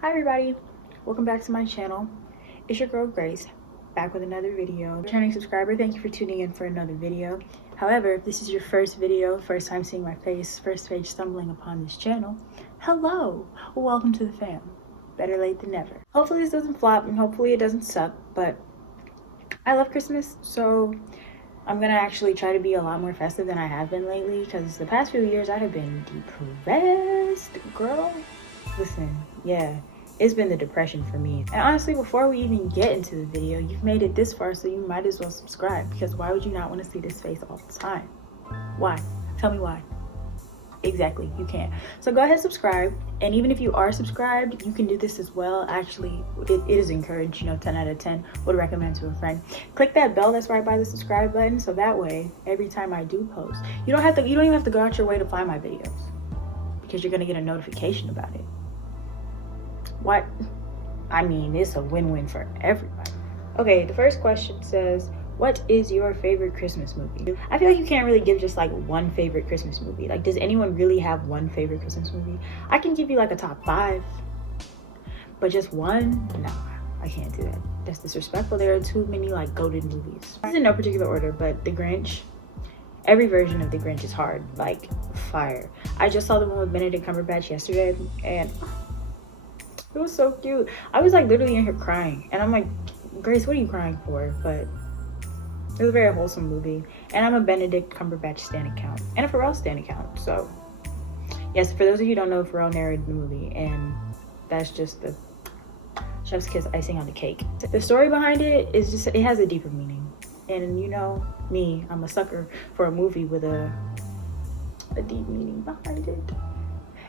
Hi everybody, welcome back to my channel. It's your girl Grace, back with another video. Returning subscriber, thank you for tuning in for another video. However, if this is your first video, first time seeing my face, first page stumbling upon this channel, hello, welcome to the fam. Better late than never. Hopefully this doesn't flop and hopefully it doesn't suck, but I love Christmas, so I'm gonna actually try to be a lot more festive than I have been lately, because the past few years I have been depressed, girl. Listen, yeah, it's been the depression for me. And honestly, before we even get into the video, you've made it this far, so you might as well subscribe, because why would you not want to see this face all the time? Why? Tell me why. Exactly, you can't. So go ahead, subscribe, and even if you are subscribed, you can do this as well. Actually, it is encouraged, 10 out of 10 would recommend to a friend. Click that bell that's right by the subscribe button, so that way every time I do post, you don't even have to go out your way to find my videos, because you're gonna get a notification about it. What? I mean, it's a win-win for everybody. Okay, the first question says, what is your favorite Christmas movie? I feel like you can't really give just like one favorite Christmas movie. Like, does anyone really have one favorite Christmas movie? I can give you like a top 5, but just one? No, I can't do that. That's disrespectful. There are too many like goated movies. This is in no particular order, but The Grinch. Every version of The Grinch is hard, like fire. I just saw the one with Benedict Cumberbatch yesterday, and it was so cute. I was like literally in here crying, and I'm like, Grace, what are you crying for? But it was a very wholesome movie, and I'm a Benedict Cumberbatch stan account and a Pharrell stan account. So yes, for those of you who don't know, Pharrell narrated the movie, and that's just the chef's kiss icing on the cake. The story behind it is just, it has a deeper meaning, and you know me, I'm a sucker for a movie with a deep meaning behind it.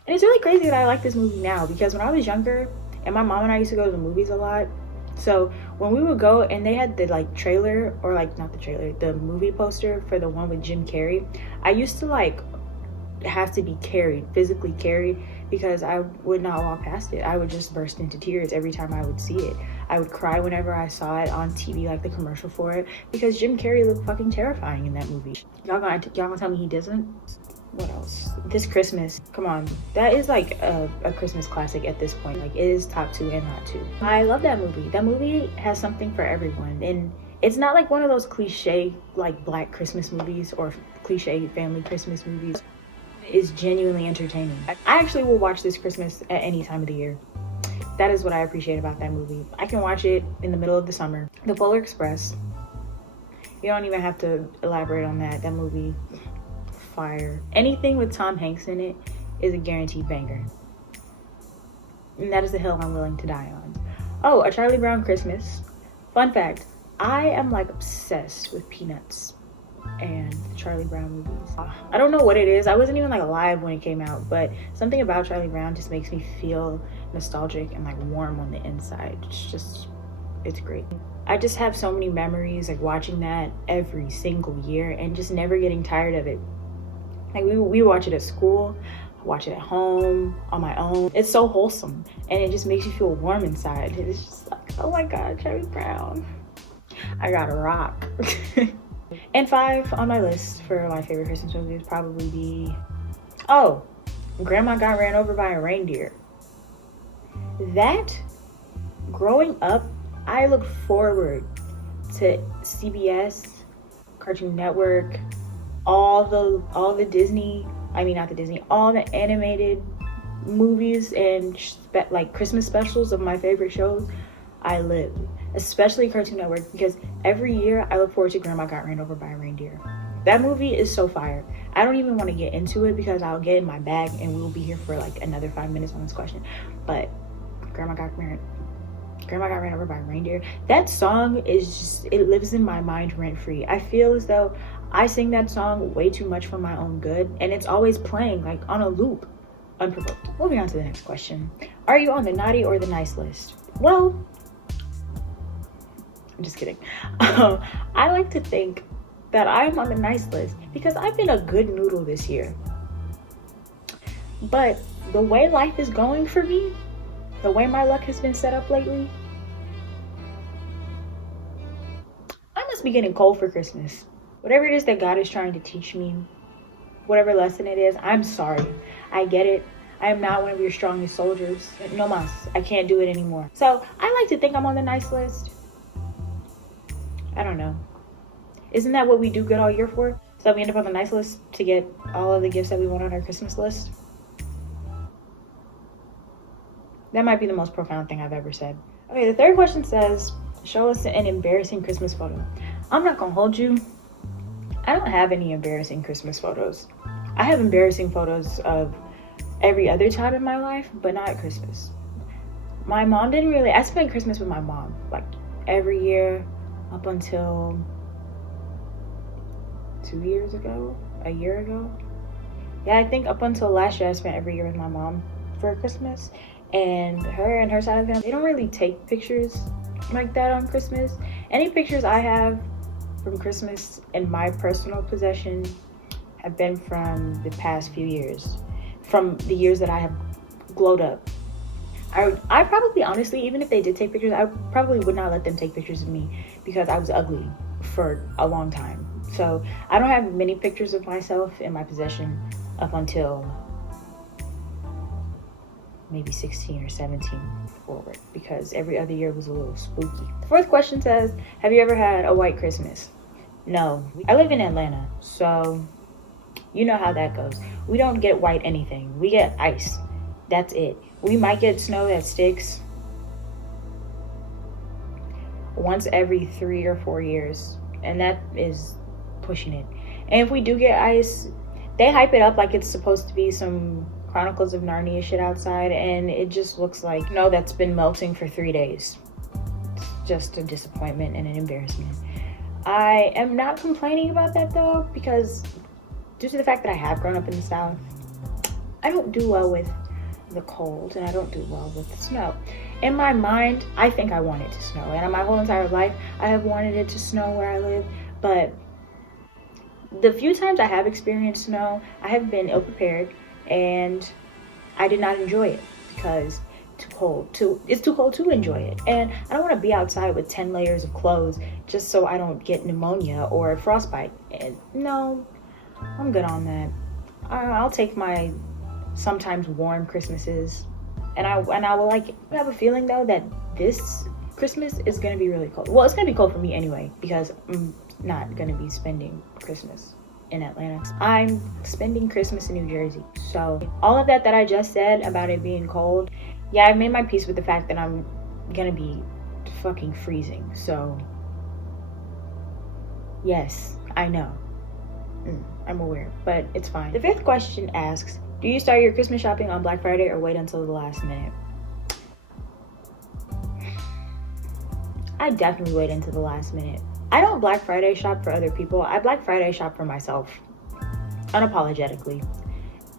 And it's really crazy that I like this movie now, because when I was younger, and my mom and I used to go to the movies a lot, so when we would go and they had the like trailer, or like not the trailer, the movie poster for the one with Jim Carrey, I used to like have to be carried, physically carried, because I would not walk past it. I would just burst into tears every time I would see it. I would cry whenever I saw it on TV, like the commercial for it, because Jim Carrey looked fucking terrifying in that movie. Y'all gonna tell me he doesn't? What else? This Christmas, come on, that is like a Christmas classic at this point. Like, it is top 2 and hot 2. I love that movie. That movie has something for everyone, and it's not like one of those cliche like Black Christmas movies or cliche family Christmas movies. It's genuinely entertaining. I actually will watch this Christmas at any time of the year. That is what I appreciate about that movie. I can watch it in the middle of the summer. The Polar Express, you don't even have to elaborate on that. That movie, fire. Anything with Tom Hanks in it is a guaranteed banger, and that is the hill I'm willing to die on. Oh, A Charlie Brown Christmas. Fun fact, I am like obsessed with Peanuts and the Charlie Brown movies. I don't know what it is. I wasn't even like alive when it came out, but something about Charlie Brown just makes me feel nostalgic and like warm on the inside. It's great. I just have so many memories like watching that every single year and just never getting tired of it. Like, we watch it at school, watch it at home, on my own. It's so wholesome, and it just makes you feel warm inside. It's just like, oh my God, Charlie Brown, I gotta rock. And 5 on my list for my favorite Christmas movie would probably be, oh, Grandma Got Ran Over by a Reindeer. That, growing up, I looked forward to CBS, Cartoon Network, all the Disney, all the animated movies and like Christmas specials of my favorite shows. I lived, especially Cartoon Network, because every year I look forward to Grandma Got Ran Over by a Reindeer. That movie is so fire. I don't even want to get into it because I'll get in my bag and we will be here for like another 5 minutes on this question. But Grandma Got Ran Over by a Reindeer, that song is just, it lives in my mind rent free. I feel as though I sing that song way too much for my own good, and it's always playing like on a loop, unprovoked. Moving on to the next question. Are you on the naughty or the nice list? Well, I'm just kidding. I like to think that I'm on the nice list because I've been a good noodle this year. But the way life is going for me, the way my luck has been set up lately, I must be getting cold for Christmas. Whatever it is that God is trying to teach me, whatever lesson it is, I'm sorry. I get it. I am not one of your strongest soldiers. No mas. I can't do it anymore. So I like to think I'm on the nice list. I don't know. Isn't that what we do good all year for? So we end up on the nice list to get all of the gifts that we want on our Christmas list. That might be the most profound thing I've ever said. Okay, the third question says, show us an embarrassing Christmas photo. I'm not gonna hold you. I don't have any embarrassing Christmas photos. I have embarrassing photos of every other time in my life, but not at Christmas. My mom didn't really, I spent Christmas with my mom like every year up until 2 years ago, a year ago. Yeah, I think up until last year I spent every year with my mom for Christmas. And her side of the family, they don't really take pictures like that on Christmas. Any pictures I have from Christmas in my personal possession have been from the past few years, from the years that I have glowed up. I probably, honestly, even if they did take pictures, I probably would not let them take pictures of me because I was ugly for a long time. So I don't have many pictures of myself in my possession up until maybe 16 or 17 forward, because every other year was a little spooky. The fourth question says, have you ever had a white Christmas? No. I live in Atlanta, so you know how that goes. We don't get white anything. We get ice. That's it. We might get snow that sticks once every 3 or 4 years, and that is pushing it. And if we do get ice, they hype it up like it's supposed to be some Chronicles of Narnia shit outside, and it just looks like snow that's been melting for 3 days. It's just a disappointment and an embarrassment. I am not complaining about that though, because due to the fact that I have grown up in the South, I don't do well with the cold and I don't do well with the snow. In my mind, I think I want it to snow, and my whole entire life I have wanted it to snow where I live, but the few times I have experienced snow, I have been ill-prepared and I did not enjoy it because it's too cold to enjoy it. And I don't want to be outside with 10 layers of clothes just so I don't get pneumonia or frostbite. And no, I'm good on that. I'll take my sometimes warm Christmases, and I will like it. I have a feeling though that this Christmas is gonna be really cold. Well, it's gonna be cold for me anyway because I'm not gonna be spending Christmas in Atlanta. I'm spending Christmas in New Jersey. So all of that I just said about it being cold, yeah, I've made my peace with the fact that I'm gonna be fucking freezing. So yes, I know. I'm aware, but it's fine. The fifth question asks, do you start your Christmas shopping on Black Friday or wait until the last minute? I definitely wait until the last minute. I don't Black Friday shop for other people. I Black Friday shop for myself, unapologetically.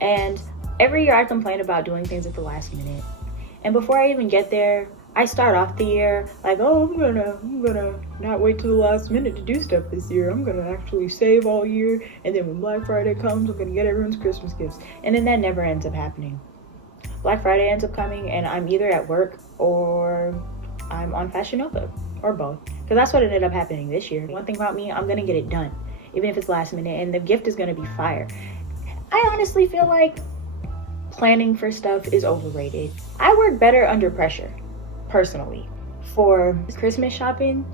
And every year I complain about doing things at the last minute. And before I even get there, I start off the year like, oh, I'm gonna not wait till the last minute to do stuff this year. I'm gonna actually save all year, and then when Black Friday comes, I'm gonna get everyone's Christmas gifts. And then that never ends up happening. Black Friday ends up coming and I'm either at work or I'm on Fashion Nova, or both. Because that's what ended up happening this year. One thing about me, I'm gonna get it done, even if it's last minute, and the gift is gonna be fire. I honestly feel like planning for stuff is overrated. I work better under pressure, personally. For Christmas shopping,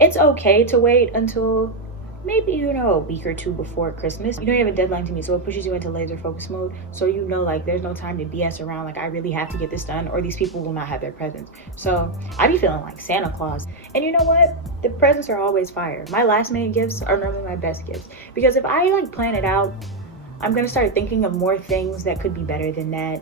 it's okay to wait until maybe, a week or two before Christmas. You don't have a deadline to meet, so it pushes you into laser focus mode. So like there's no time to BS around, like I really have to get this done or these people will not have their presents. So I be feeling like Santa Claus. And you know what? The presents are always fire. My last minute gifts are normally my best gifts. Because if I plan it out, I'm gonna start thinking of more things that could be better than that.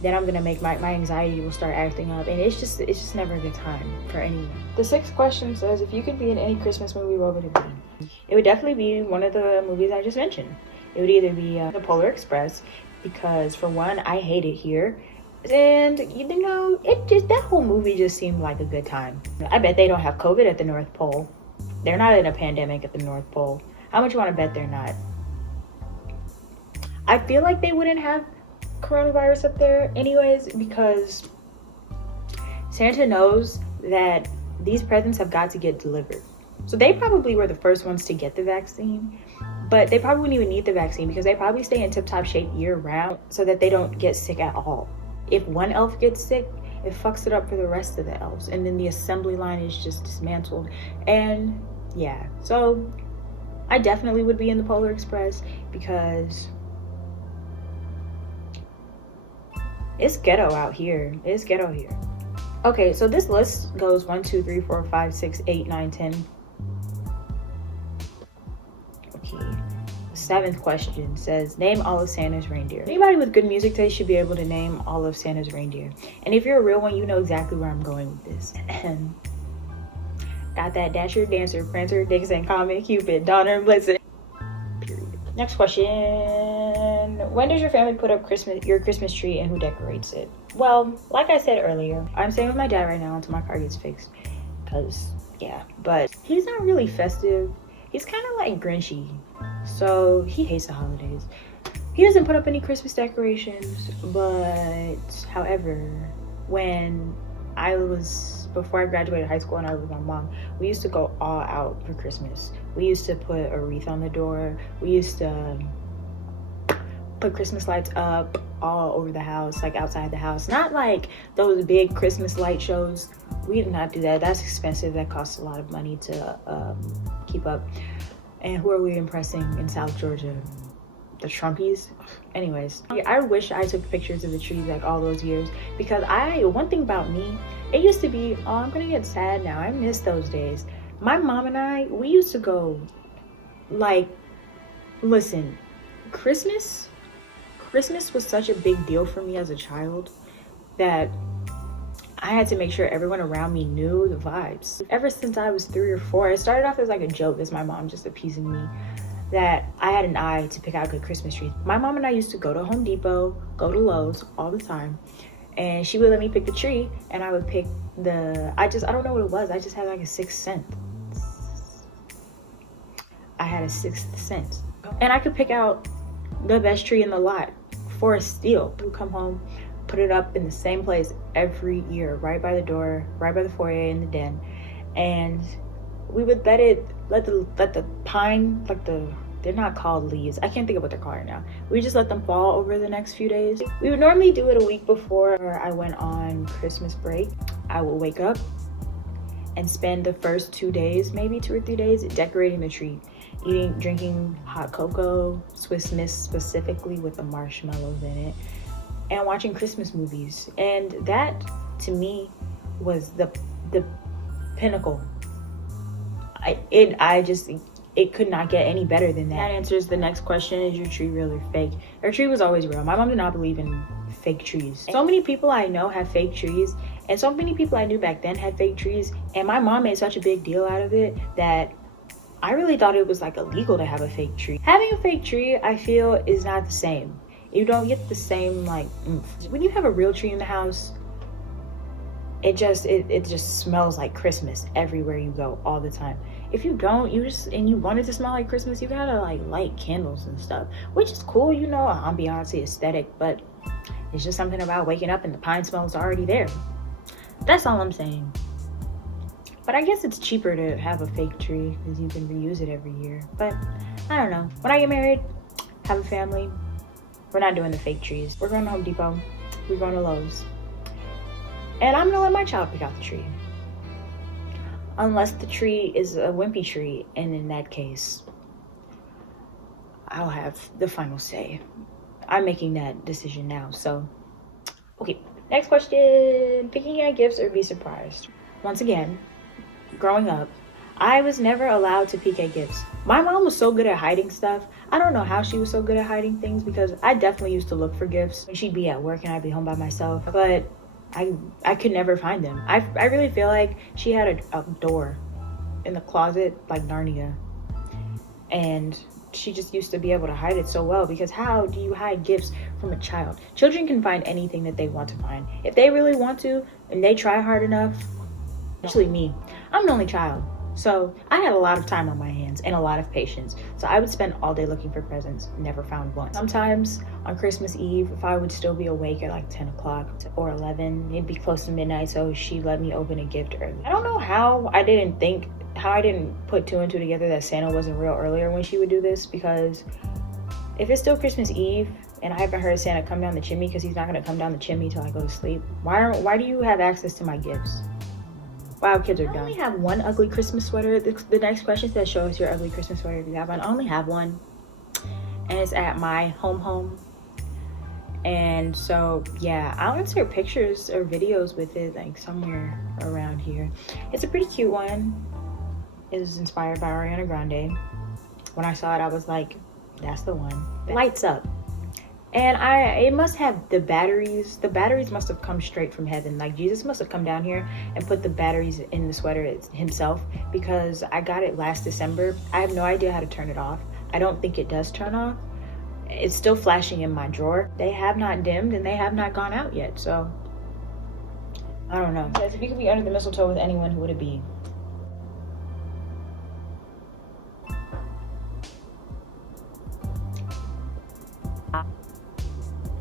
Then I'm gonna make my anxiety will start acting up, and it's just never a good time for anyone. The sixth question says, if you could be in any Christmas movie, what would it be? It would definitely be one of the movies I just mentioned. It would either be The Polar Express, because for one, I hate it here, and that whole movie just seemed like a good time. I bet they don't have COVID at the North Pole. They're not in a pandemic at the North Pole. How much you want to bet they're not? I feel like they wouldn't have coronavirus up there anyways, because Santa knows that these presents have got to get delivered. So they probably were the first ones to get the vaccine, But they probably wouldn't even need the vaccine because they probably stay in tip-top shape year-round so that they don't get sick at all. If one elf gets sick, it fucks it up for the rest of the elves, and then the assembly line is just dismantled. And yeah, so I definitely would be in the Polar Express because it's ghetto out here. It's ghetto here. Okay, so this list goes 1, 2, 3, 4, 5, 6, 8, 9, 10. Okay. The 7th question says, name all of Santa's reindeer. Anybody with good music taste should be able to name all of Santa's reindeer. And if you're a real one, you know exactly where I'm going with this. Got that Dasher, Dancer, Prancer, Vixen, Comet, Cupid, Donner, and Blitzen. Period. Next question. When does your family put up your Christmas tree, and who decorates it? Well, like I said earlier, I'm staying with my dad right now until my car gets fixed. Because, yeah. But he's not really festive. He's kind of like Grinchy. So he hates the holidays. He doesn't put up any Christmas decorations. But, however, before I graduated high school and I was with my mom, we used to go all out for Christmas. We used to put a wreath on the door. We used to put Christmas lights up all over the house, like outside the house. Not like those big Christmas light shows. We did not do that. That's expensive. That costs a lot of money to keep up. And who are we impressing in South Georgia? The Trumpies? Anyways, I wish I took pictures of the trees like all those years, because one thing about me, it used to be, oh, I'm gonna get sad now. I miss those days. My mom and we used to go, like, listen, Christmas was such a big deal for me as a child that I had to make sure everyone around me knew the vibes. Ever since I was 3 or 4, it started off as like a joke, as my mom just appeasing me, that I had an eye to pick out good Christmas trees. My mom and I used to go to Home Depot, go to Lowe's all the time, and she would let me pick the tree, and I would pick I don't know what it was. I just had like a sixth sense. I had a sixth sense. And I could pick out the best tree in the lot for a steal. We would come home, put it up in the same place every year, right by the door, right by the foyer in the den. And we would let the pine, like they're not called leaves. I can't think of what they're called right now. We just let them fall over the next few days. We would normally do it a week before I went on Christmas break. I would wake up and spend the first 2 days, maybe 2 or 3 days, decorating the tree, drinking hot cocoa, Swiss Miss specifically with the marshmallows in it, and watching Christmas movies. And that, to me, was the pinnacle. It could not get any better than that. That answers the next question: is your tree real or fake? Our tree was always real. My mom did not believe in fake trees. So many people I know have fake trees, and so many people I knew back then had fake trees, and my mom made such a big deal out of it that I really thought it was like illegal to have a fake tree. Having a fake tree, I feel, is not the same. You don't get the same like oomph. When you have a real tree in the house, it just smells like Christmas everywhere you go all the time. If you don't, and you want it to smell like Christmas, you gotta like light candles and stuff, which is cool, you know, ambiance, aesthetic, but it's just something about waking up and the pine smell's already there. That's all I'm saying. But I guess it's cheaper to have a fake tree because you can reuse it every year. But I don't know. When I get married, have a family, we're not doing the fake trees. We're going to Home Depot. We're going to Lowe's. And I'm gonna let my child pick out the tree. Unless the tree is a wimpy tree, and in that case, I'll have the final say. I'm making that decision now, so. Okay, next question. Picking out gifts or be surprised? Once again, growing up, I was never allowed to peek at gifts. My mom was so good at hiding stuff. I don't know how she was so good at hiding things, because I definitely used to look for gifts. She'd be at work and I'd be home by myself, but I could never find them. I really feel like she had a door in the closet like Narnia, and she just used to be able to hide it so well, because how do you hide gifts from a child? Children can find anything that they want to find if they really want to, and they try hard enough. Especially me, I'm an only child, So I had a lot of time on my hands and a lot of patience. So I would spend all day looking for presents, never found one. Sometimes on Christmas Eve, if I would still be awake at like 10 o'clock or 11, it'd be close to midnight, so she'd let me open a gift early. I don't know how I didn't put two and two together that Santa wasn't real earlier when she would do this, because if it's still Christmas Eve and I haven't heard Santa come down the chimney, because he's not gonna come down the chimney till I go to sleep, why do you have access to my gifts? Wow, kids are dumb. I only have one ugly Christmas sweater. The next question says, show us your ugly Christmas sweater if you have one. I only have one, and it's at my home. And so, yeah, I'll insert pictures or videos with it, like somewhere around here. It's a pretty cute one. It was inspired by Ariana Grande. When I saw it, I was like, that's the one. It lights up. And it must have the batteries. The batteries must have come straight from heaven. Like Jesus must have come down here and put the batteries in the sweater himself, because I got it last December. I have no idea how to turn it off. I don't think it does turn off. It's still flashing in my drawer. They have not dimmed and they have not gone out yet. So I don't know. It says, if you could be under the mistletoe with anyone, who would it be?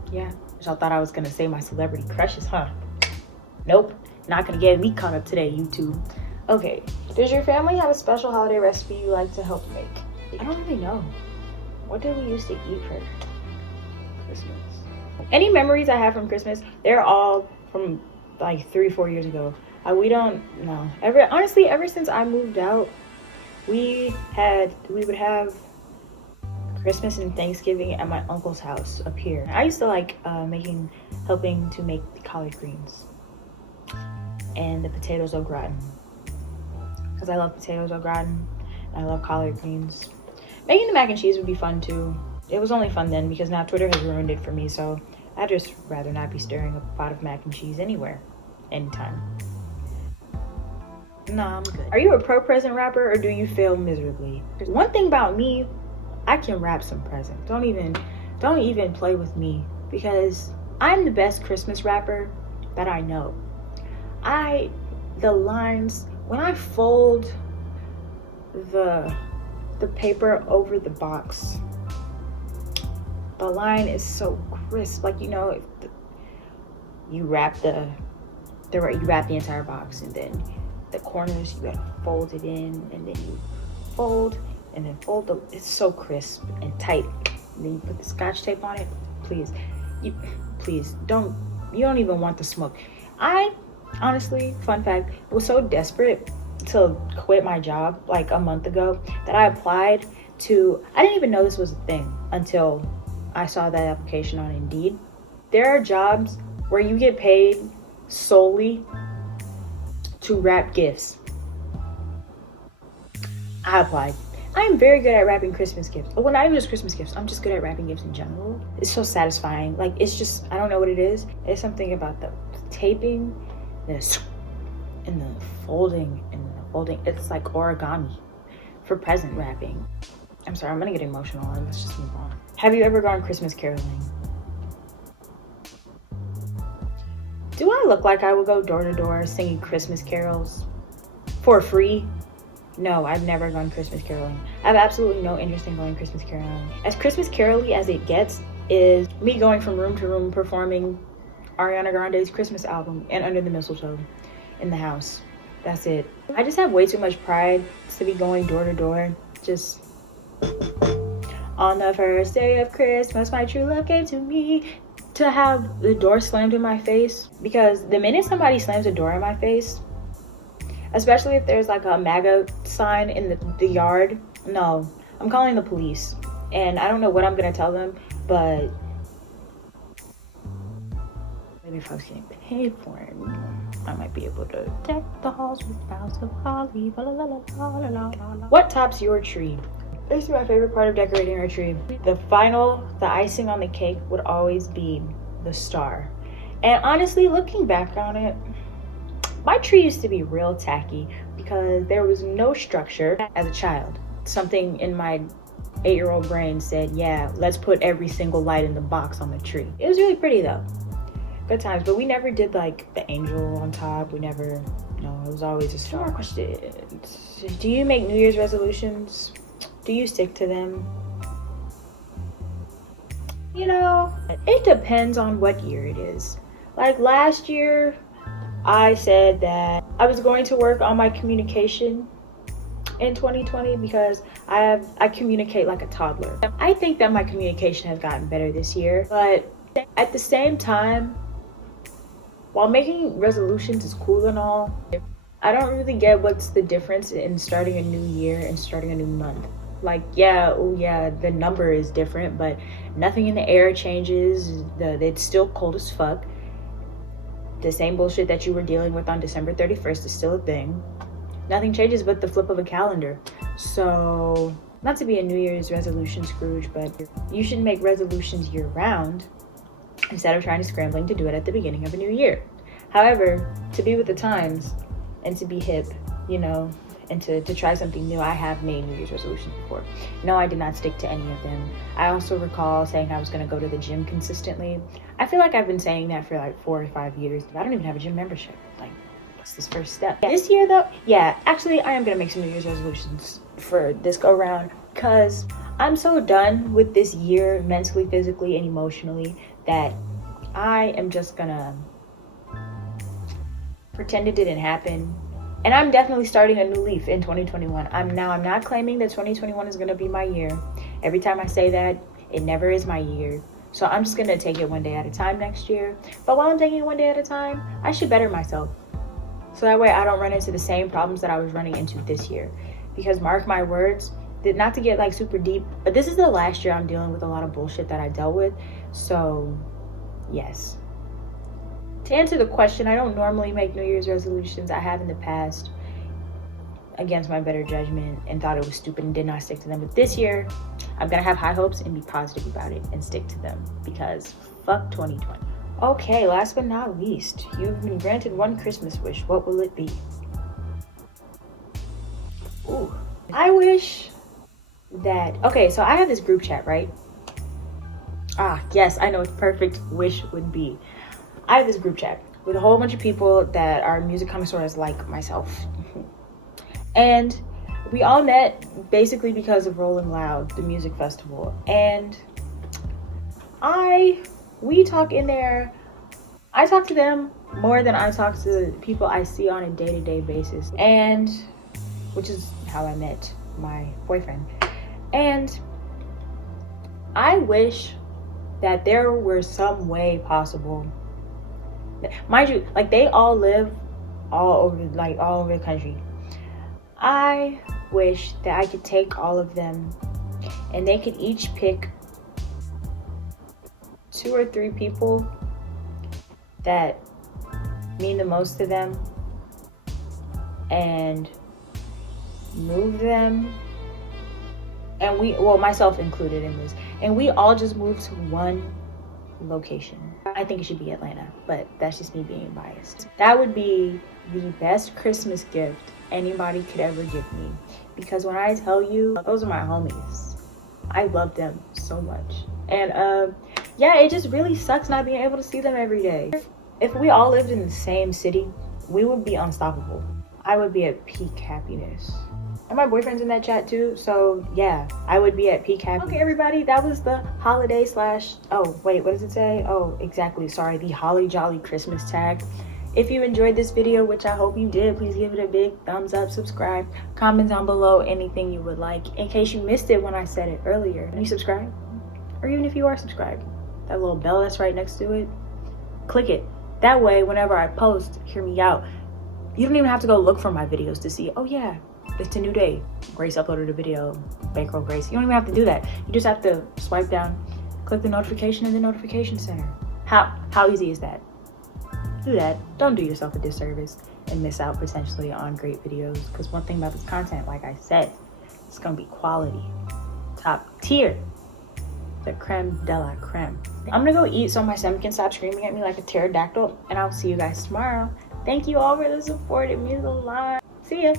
Yeah, y'all thought I was gonna say my celebrity crushes, huh? Nope, not gonna get me caught up today, YouTube. Okay, does your family have a special holiday recipe you like to help make? I don't really know. What did we used to eat for Christmas? Any memories I have from Christmas, they're all from like 3-4 years ago. We don't know. Honestly, ever since I moved out, we would have Christmas and Thanksgiving at my uncle's house up here. I used to like helping to make the collard greens and the potatoes au gratin, because I love potatoes au gratin and I love collard greens. Making the mac and cheese would be fun too. It was only fun then, because now Twitter has ruined it for me, so I'd just rather not be stirring a pot of mac and cheese anywhere, anytime. Nah, I'm good. Are you a pro present rapper, or do you fail miserably? One thing about me, I can rap some presents. Don't even play with me, because I'm the best Christmas rapper that I know. The lines, when I fold the paper over the box, the line is so crisp. Like, you know, you wrap the entire box, and then the corners you gotta fold it in, and then you fold and then fold it's so crisp and tight. And then you put the Scotch tape on it. You don't even want the smoke. I honestly, fun fact, was so desperate to quit my job like a month ago that I applied to, I didn't even know this was a thing until I saw that application on Indeed. There are jobs where you get paid solely to wrap gifts. I applied. I'm very good at wrapping Christmas gifts. Well, not even just Christmas gifts. I'm just good at wrapping gifts in general. It's so satisfying. Like, it's just, I don't know what it is. It's something about the taping, this, and the folding, It's like origami for present wrapping. I'm sorry, I'm gonna get emotional. Let's just move on. Have you ever gone Christmas caroling? Do I look like I would go door to door singing Christmas carols for free? No, I've never gone Christmas caroling. I have absolutely no interest in going Christmas caroling. As Christmas carol-y as it gets is me going from room to room performing Ariana Grande's Christmas album and Under the Mistletoe in the house. That's it. I just have way too much pride to be going door to door. Just on the first day of Christmas, my true love gave to me. To have the door slammed in my face, because the minute somebody slams a door in my face, especially if there's like a MAGA sign in the yard, no, I'm calling the police. And I don't know what I'm gonna tell them, but maybe if I was getting paid for it, I might be able to deck the halls with boughs of holly. La, la, la, la, la, la, la. What tops your tree? This is my favorite part of decorating our tree. The icing on the cake would always be the star. And honestly, looking back on it, my tree used to be real tacky because there was no structure as a child. Something in my 8-year-old brain said, yeah, let's put every single light in the box on the tree. It was really pretty though. Good times, but we never did like the angel on top. We never, no, it was always a star. More questions. Do you make New Year's resolutions? Do you stick to them? You know, it depends on what year it is. Like last year, I said that I was going to work on my communication in 2020 because I communicate like a toddler. I think that my communication has gotten better this year, but at the same time, while making resolutions is cool and all, I don't really get what's the difference in starting a new year and starting a new month. Like, yeah, oh yeah, the number is different, but nothing in the air changes. It's still cold as fuck. The same bullshit that you were dealing with on December 31st is still a thing. Nothing changes but the flip of a calendar. So, not to be a New Year's resolution Scrooge, but you should make resolutions year-round instead of trying to scrambling to do it at the beginning of a new year. However, to be with the times and to be hip, you know, and to try something new, I have made New Year's resolutions before. No, I did not stick to any of them. I also recall saying I was going to go to the gym consistently. I feel like I've been saying that for like 4 or 5 years. I don't even have a gym membership. Like, what's this first step? This year though, yeah, actually I am going to make some New Year's resolutions for this go round because I'm so done with this year mentally, physically, and emotionally that I am just gonna pretend it didn't happen. And I'm definitely starting a new leaf in 2021. I'm not claiming that 2021 is going to be my year. Every time I say that, it never is my year. So I'm just going to take it one day at a time next year. But while I'm taking it one day at a time, I should better myself. So that way I don't run into the same problems that I was running into this year. Because mark my words, not to get like super deep, but this is the last year I'm dealing with a lot of bullshit that I dealt with. So, yes. To answer the question, I don't normally make New Year's resolutions. I have in the past against my better judgment and thought it was stupid and did not stick to them. But this year, I'm going to have high hopes and be positive about it and stick to them because fuck 2020. Okay, last but not least, you've been granted one Christmas wish. What will it be? Ooh, I wish that, okay, so I have this group chat, right? Ah, yes, I know what the perfect wish would be. I have this group chat with a whole bunch of people that are music connoisseurs like myself. And we all met basically because of Rolling Loud, the music festival. And we talk in there, I talk to them more than I talk to people I see on a day-to-day basis. And, which is how I met my boyfriend. And I wish that there were some way possible. Mind you, like they all live all over the country. I wish that I could take all of them and they could each pick 2 or 3 people that mean the most to them and move them, and myself included in this, and we all just move to one location. I think it should be Atlanta, but that's just me being biased. That would be the best Christmas gift anybody could ever give me, because when I tell you, those are my homies. I love them so much. And yeah, it just really sucks not being able to see them every day. If we all lived in the same city, we would be unstoppable. I would be at peak happiness. And my boyfriend's in that chat too, so yeah, I would be at peak happiness. Okay, everybody, that was the holiday / oh wait, what does it say? Oh, exactly, sorry, the Holly Jolly Christmas tag. If you enjoyed this video, which I hope you did, please give it a big thumbs up, subscribe, comment down below anything you would like. In case you missed it when I said it earlier, can you subscribe? Or even if you are subscribed, that little bell that's right next to it, click it. That way, whenever I post, hear me out, you don't even have to go look for my videos to see, oh yeah, it's a new day, Grace uploaded a video, Bankroll Grace. You don't even have to do that. You just have to swipe down, click the notification in the notification center. How easy is that? Do that. Don't do yourself a disservice and miss out potentially on great videos, because one thing about this content, like I said, it's gonna be quality, top tier, the creme de la creme. I'm gonna go eat so my stomach can stop screaming at me like a pterodactyl, and I'll see you guys tomorrow. Thank you all for the support. It means a lot. See ya.